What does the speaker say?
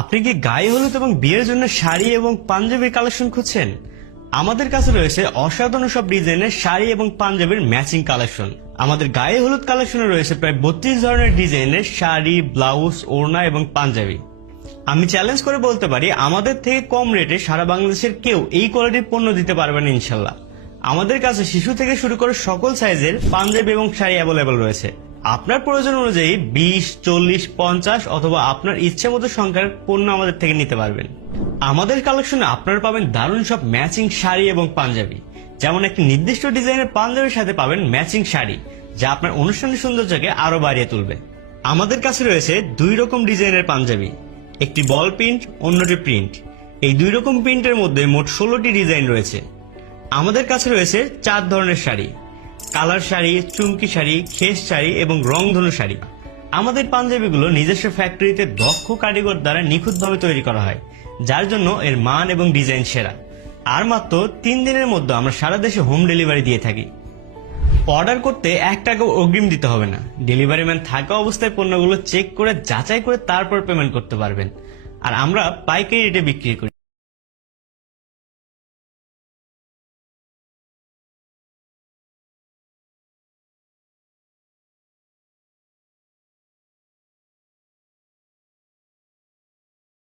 আপনি কি গায়ে হলুদ এবং বিয়ের জন্য শাড়ি এবং পাঞ্জাবির কালেকশন খুঁজছেন? আমাদের কাছে রয়েছে অসাধারণ সব ডিজাইনের শাড়ি এবং পাঞ্জাবির ম্যাচিং কালেকশন। আমাদের গায়ে হলুদ কালেকশনে রয়েছে প্রায় 32 ধরনের ডিজাইনের শাড়ি, ব্লাউজ, ওড়না এবং পাঞ্জাবি। আমি চ্যালেঞ্জ করে বলতে পারি আমাদের থেকে কম রেটে সারা বাংলাদেশের কেউ এই কোয়ালিটির পণ্য দিতে পারবে না ইনশাল্লাহ। আমাদের কাছে শিশু থেকে শুরু করে সকল সাইজের পাঞ্জাবি এবং শাড়ি অ্যাভেলেবল রয়েছে। আপনার প্রয়োজন অনুযায়ী 20, 40, 50 অথবা আপনার ইচ্ছে মতো সংখ্যার পণ্য আমাদের থেকে নিতে পারবেন। আমাদের কালেকশনে আপনারা পাবেন দারুণ সব ম্যাচিং শাড়ি এবং পাঞ্জাবি। যেমন একটি নির্দিষ্ট ডিজাইনের পাঞ্জাবির সাথে পাবেন ম্যাচিং শাড়ি, যা আপনার অনুষ্ঠানের সৌন্দর্যকে আরো বাড়িয়ে তুলবে। আমাদের কাছে রয়েছে 2 রকম ডিজাইনের পাঞ্জাবি, একটি বল প্রিন্ট, অন্যটি প্রিন্ট। এই 2 রকম প্রিন্টের মধ্যে মোট 16টি ডিজাইন রয়েছে। আমাদের কাছে রয়েছে 4 ধরনের শাড়ি: কালার শাড়ি, চুমকি শাড়ি, খেস শাড়ি এবং রংধনু শাড়ি। আমাদের পাঞ্জাবিগুলো নিজস্ব ফ্যাক্টরিতে দক্ষ কারিগর দ্বারা নিখুঁতভাবে তৈরি করা হয়, যার জন্য এর মান এবং ডিজাইন সেরা। আর মাত্র 3 দিনের মধ্যে আমরা সারা দেশে হোম ডেলিভারি দিয়ে থাকি। অর্ডার করতে 1 টাকাও অগ্রিম দিতে হবে না। ডেলিভারি ম্যান থাকা অবস্থায় পণ্যগুলো চেক করে যাচাই করে তারপর পেমেন্ট করতে পারবেন। আর আমরা পাইকারি রেটে বিক্রি করি।